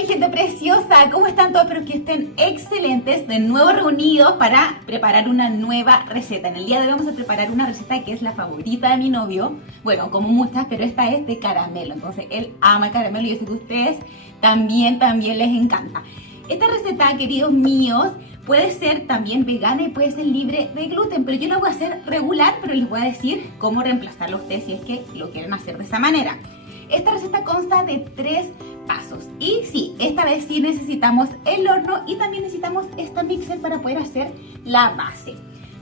mi gente preciosa, ¿cómo están todos? Espero que estén excelentes, de nuevo reunidos para preparar una nueva receta. En el día de hoy vamos a preparar una receta que es la favorita de mi novio, bueno, como muchas, pero esta es de caramelo, entonces él ama caramelo y yo sé que a ustedes también les encanta. Esta receta, queridos míos, puede ser también vegana y puede ser libre de gluten, pero yo la voy a hacer regular, pero les voy a decir cómo reemplazarlo a ustedes si es que lo quieren hacer de esa manera. Esta receta consta de 3 pasos y sí, esta vez sí necesitamos el horno y también necesitamos esta mixer para poder hacer la base.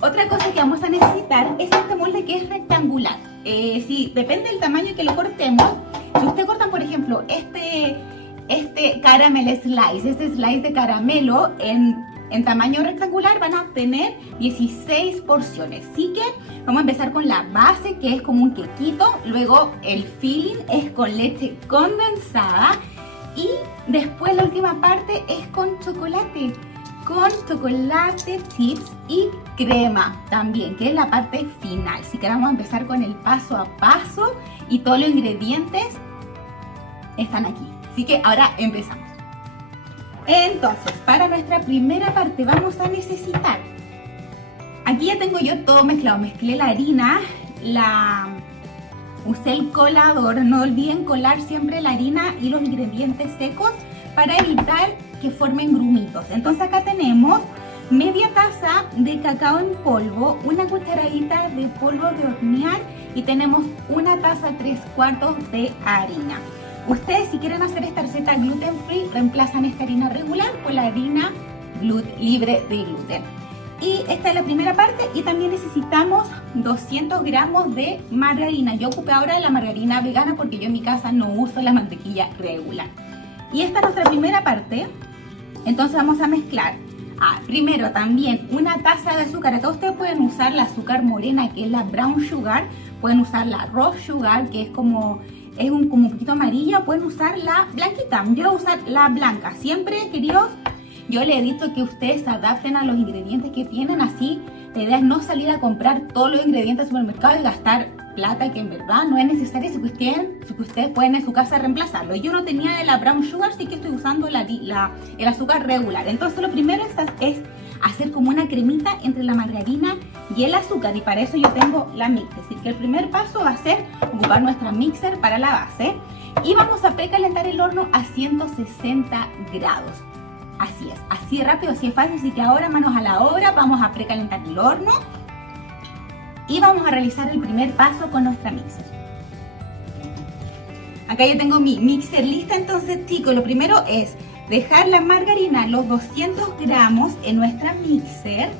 Otra cosa que vamos a necesitar es este molde que es rectangular. Sí, depende del tamaño que lo cortemos. Si usted corta, por ejemplo, este caramel slice, este slice de caramelo en tamaño rectangular, van a obtener 16 porciones. Así que vamos a empezar con la base, que es como un quequito. Luego el filling es con leche condensada. Y después la última parte es con chocolate chips y crema también, que es la parte final. Así que ahora vamos a empezar con el paso a paso y todos los ingredientes están aquí. Así que ahora empezamos. Entonces, para nuestra primera parte vamos a necesitar, aquí ya tengo yo todo mezclado, mezclé la harina, usé el colador, no olviden colar siempre la harina y los ingredientes secos para evitar que formen grumitos. Entonces acá tenemos media taza de cacao en polvo, una cucharadita de polvo de hornear y tenemos una taza 3/4 de harina. Ustedes, si quieren hacer esta receta gluten free, reemplazan esta harina regular por la harina libre de gluten. Y esta es la primera parte y también necesitamos 200 gramos de margarina. Yo ocupé ahora la margarina vegana porque yo en mi casa no uso la mantequilla regular. Y esta es nuestra primera parte. Entonces vamos a mezclar. Primero también una taza de azúcar. Acá ustedes pueden usar la azúcar morena, que es la brown sugar. Pueden usar la rose sugar, que es como un poquito amarilla. Pueden usar la blanquita. Yo voy a usar la blanca. Siempre, queridos, yo les he dicho que ustedes se adapten a los ingredientes que tienen. Así, la idea es no salir a comprar todos los ingredientes del supermercado y gastar plata que en verdad no es necesario si ustedes pueden en su casa reemplazarlo. Yo no tenía de la brown sugar, así que estoy usando el azúcar regular. Entonces lo primero es hacer como una cremita entre la margarina y el azúcar, y para eso yo tengo la mixer. Así que el primer paso va a ser ocupar nuestra mixer para la base y vamos a precalentar el horno a 160 grados. Así es, así rápido, así es fácil. Así que ahora, manos a la obra, vamos a precalentar el horno y vamos a realizar el primer paso con nuestra mixer. Acá yo tengo mi mixer lista. Entonces, chicos, lo primero es dejar la margarina, los 200 gramos en nuestra mixer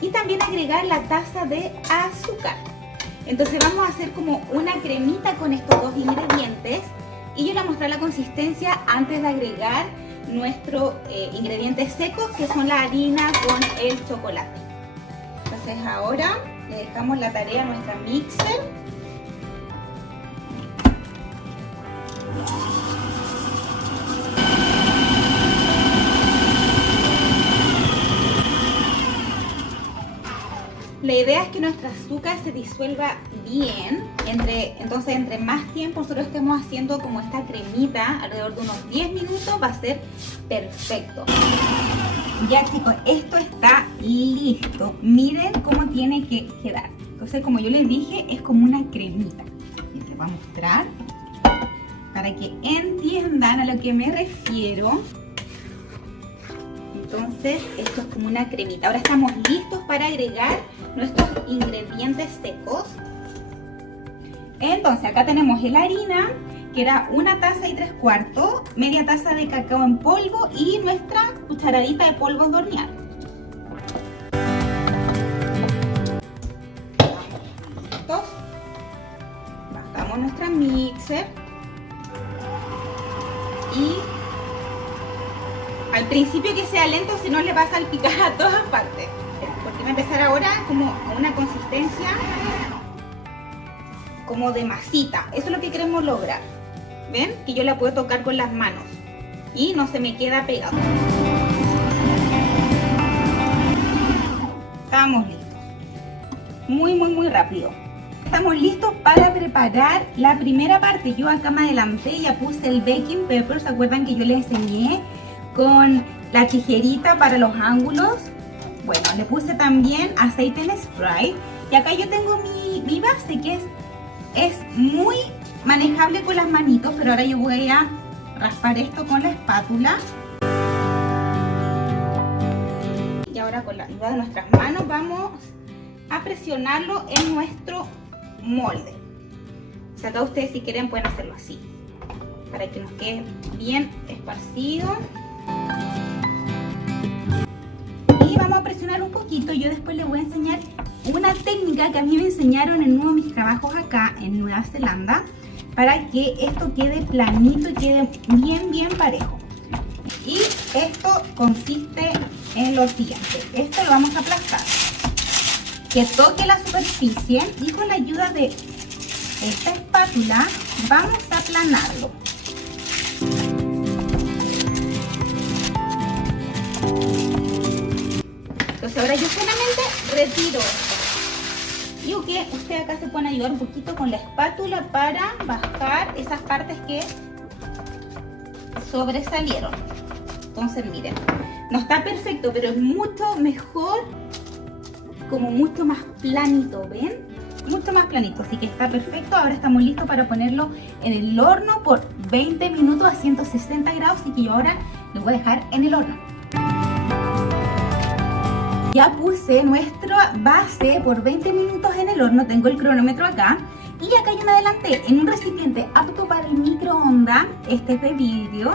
y también agregar la taza de azúcar. Entonces vamos a hacer como una cremita con estos dos ingredientes y yo les voy a mostrar la consistencia antes de agregar nuestros ingredientes secos, que son la harina con el chocolate. Entonces ahora le dejamos la tarea a nuestra mixer. La idea es que nuestro azúcar se disuelva bien. Entonces entre más tiempo nosotros estemos haciendo como esta cremita, alrededor de unos 10 minutos, va a ser perfecto. Ya, chicos, esto está listo. Miren cómo tiene que quedar. Entonces, como yo les dije, es como una cremita. Y les voy a mostrar para que entiendan a lo que me refiero. Entonces, esto es como una cremita. Ahora estamos listos para agregar nuestros ingredientes secos. Entonces, acá tenemos la harina, que era una taza y 3/4, media taza de cacao en polvo y nuestra cucharadita de polvo de hornear. Listos. Bajamos nuestra mixer y al principio que sea lento, si no le va a salpicar a todas partes. Porque va a empezar ahora como a una consistencia como de masita. Eso es lo que queremos lograr. ¿Ven? Que yo la puedo tocar con las manos y no se me queda pegado. Estamos listos. Muy rápido. Estamos listos para preparar la primera parte. Yo acá me adelanté, ya puse el baking pepper. ¿Se acuerdan que yo les enseñé con la tijerita para los ángulos? Bueno, le puse también aceite en spray. Y acá yo tengo mi base, que es muy manejable con las manitos, pero ahora yo voy a raspar esto con la espátula. Y ahora con la ayuda de nuestras manos vamos a presionarlo en nuestro molde. O sea, acá ustedes si quieren pueden hacerlo así, para que nos quede bien esparcido. Y vamos a presionar un poquito. Yo después les voy a enseñar una técnica que a mí me enseñaron en uno de mis trabajos acá en Nueva Zelanda, para que esto quede planito y quede bien parejo. Y esto consiste en lo siguiente: esto lo vamos a aplastar, que toque la superficie, y con la ayuda de esta espátula vamos a aplanarlo. Entonces ahora yo solamente retiro esto. Digo que usted acá se pueden ayudar un poquito con la espátula para bajar esas partes que sobresalieron. Entonces miren, no está perfecto, pero es mucho mejor, como mucho más planito, ¿ven? Mucho más planito, así que está perfecto. Ahora estamos listos para ponerlo en el horno por 20 minutos a 160 grados, así que yo ahora lo voy a dejar en el horno. Ya puse nuestra base por 20 minutos en el horno, tengo el cronómetro acá. Y acá yo me adelanté en un recipiente apto para el microondas, este es de vidrio,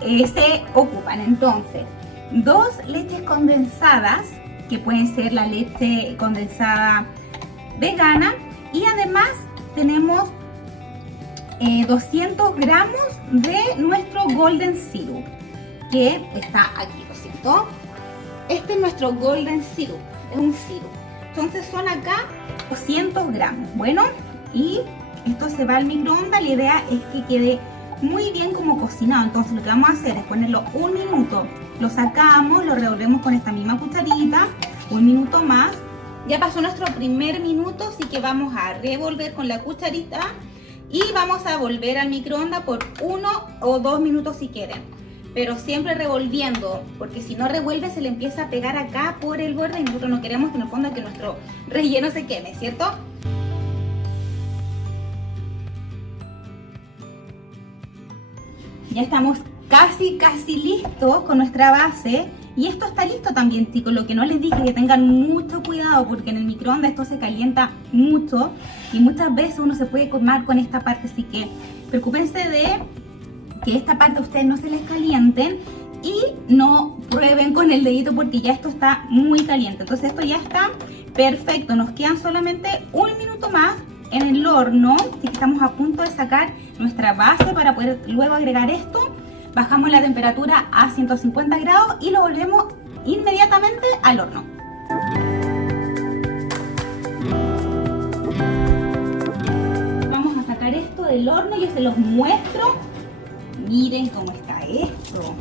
se ocupan entonces 2 leches condensadas, que pueden ser la leche condensada vegana, y además tenemos 200 gramos de nuestro golden syrup, que está aquí, ¿lo siento? Este es nuestro golden syrup, es un syrup. Entonces son acá 200 gramos. Bueno, y esto se va al microondas. La idea es que quede muy bien como cocinado. Entonces lo que vamos a hacer es ponerlo un minuto. Lo sacamos, lo revolvemos con esta misma cucharita. Un minuto más. Ya pasó nuestro primer minuto, así que vamos a revolver con la cucharita. Y vamos a volver al microondas por 1 o 2 minutos si quieren. Pero siempre revolviendo, porque si no revuelve se le empieza a pegar acá por el borde y nosotros no queremos que en el fondo que nuestro relleno se queme, ¿cierto? Ya estamos casi listos con nuestra base. Y esto está listo también, chicos. Lo que no les dije, que tengan mucho cuidado, porque en el microondas esto se calienta mucho y muchas veces uno se puede quemar con esta parte, así que preocúpense de que esta parte a ustedes no se les calienten y no prueben con el dedito, porque ya esto está muy caliente. Entonces esto ya está perfecto. Nos quedan solamente un minuto más en el horno, así que estamos a punto de sacar nuestra base para poder luego agregar esto. Bajamos la temperatura a 150 grados y lo volvemos inmediatamente al horno. Vamos a sacar esto del horno, yo se los muestro. Miren cómo está esto.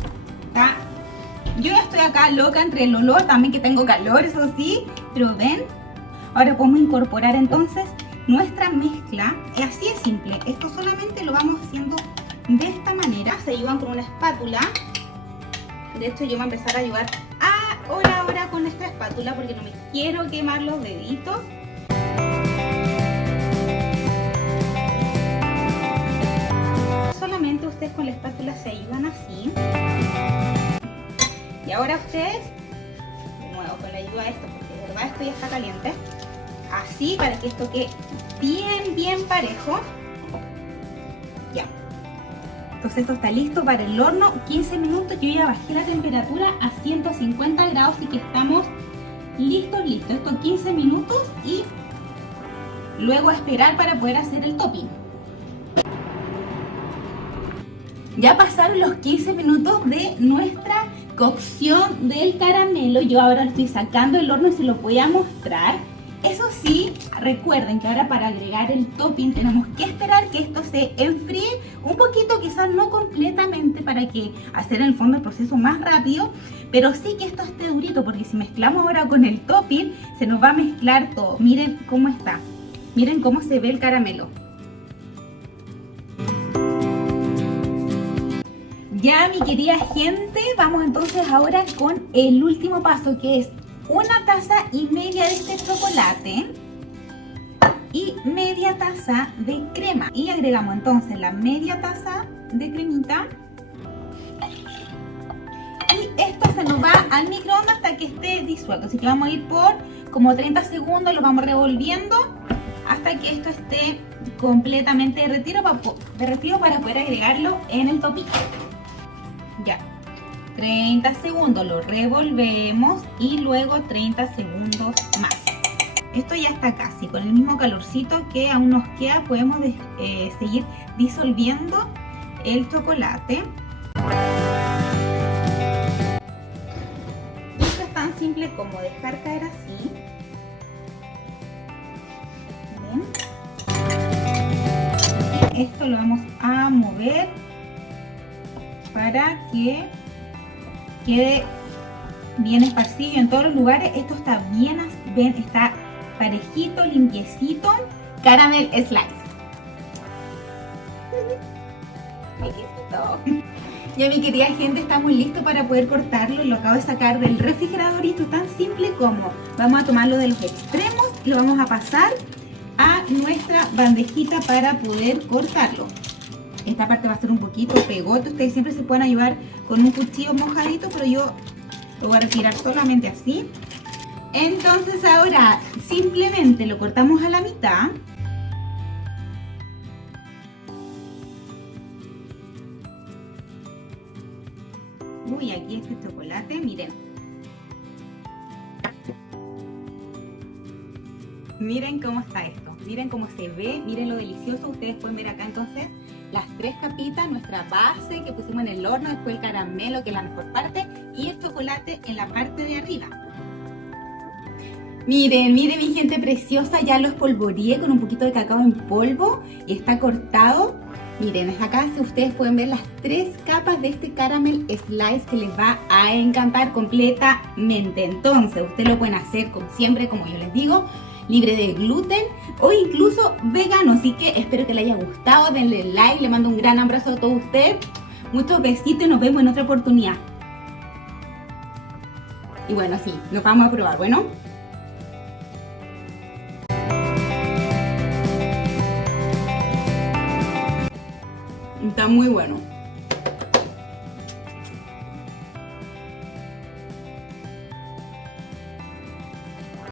Yo ya estoy acá loca entre el olor, también que tengo calor, eso sí. Pero ven, ahora podemos incorporar entonces nuestra mezcla. Así es simple, esto solamente lo vamos haciendo de esta manera. Se ayudan con una espátula. De hecho yo voy a empezar a ayudar ahora con esta espátula, porque no me quiero quemar los deditos. Solamente ustedes con la espátula se ayudan así. Y ahora ustedes, de nuevo con la ayuda de esto, porque de verdad esto ya está caliente, así para que esto quede bien parejo. Ya. Entonces esto está listo para el horno, 15 minutos. Yo ya bajé la temperatura a 150 grados, así que estamos listos. Esto 15 minutos y luego a esperar para poder hacer el topping. Ya pasaron los 15 minutos de nuestra cocción del caramelo. Yo ahora estoy sacando del horno y se lo voy a mostrar. Eso sí, recuerden que ahora para agregar el topping tenemos que esperar que esto se enfríe un poquito, quizás no completamente, para que hacer en el fondo el proceso más rápido, pero sí que esto esté durito, porque si mezclamos ahora con el topping se nos va a mezclar todo. Miren cómo está. Miren cómo se ve el caramelo. Ya, mi querida gente, vamos entonces ahora con el último paso, que es 1,5 taza de este chocolate y media taza de crema. Y agregamos entonces la media taza de cremita. Y esto se nos va al microondas hasta que esté disuelto. Así que vamos a ir por como 30 segundos, lo vamos revolviendo hasta que esto esté completamente derretido para poder agregarlo en el topito. Ya, 30 segundos lo revolvemos y luego 30 segundos más. Esto ya está casi, con el mismo calorcito que aún nos queda, podemos seguir disolviendo el chocolate. Esto es tan simple como dejar caer así. ¿Ven? Y esto lo vamos a mover para que quede bien esparcido en todos los lugares. Esto está bien, ven, está parejito, limpiecito. Caramel slice. Ya, mi querida gente, estamos listos para poder cortarlo. Lo acabo de sacar del refrigerador y esto es tan simple como vamos a tomarlo de los extremos y lo vamos a pasar a nuestra bandejita para poder cortarlo. Esta parte va a ser un poquito pegote. Ustedes siempre se pueden ayudar con un cuchillo mojadito, pero yo lo voy a retirar solamente así. Entonces ahora simplemente lo cortamos a la mitad. Uy, aquí este chocolate, miren. Miren cómo está esto, miren cómo se ve, miren lo delicioso. Ustedes pueden ver acá entonces las 3 capitas, nuestra base que pusimos en el horno, después el caramelo, que es la mejor parte, y el chocolate en la parte de arriba. Miren, miren, mi gente preciosa, ya lo espolvoreé con un poquito de cacao en polvo y está cortado. Miren, acá si ustedes pueden ver las 3 capas de este caramel slice que les va a encantar completamente. Entonces, ustedes lo pueden hacer como siempre, como yo les digo, libre de gluten o incluso vegano. Así que espero que les haya gustado, denle like, le mando un gran abrazo a todos ustedes. Muchos besitos y nos vemos en otra oportunidad. Y bueno, sí, nos vamos a probar, bueno. Está muy bueno.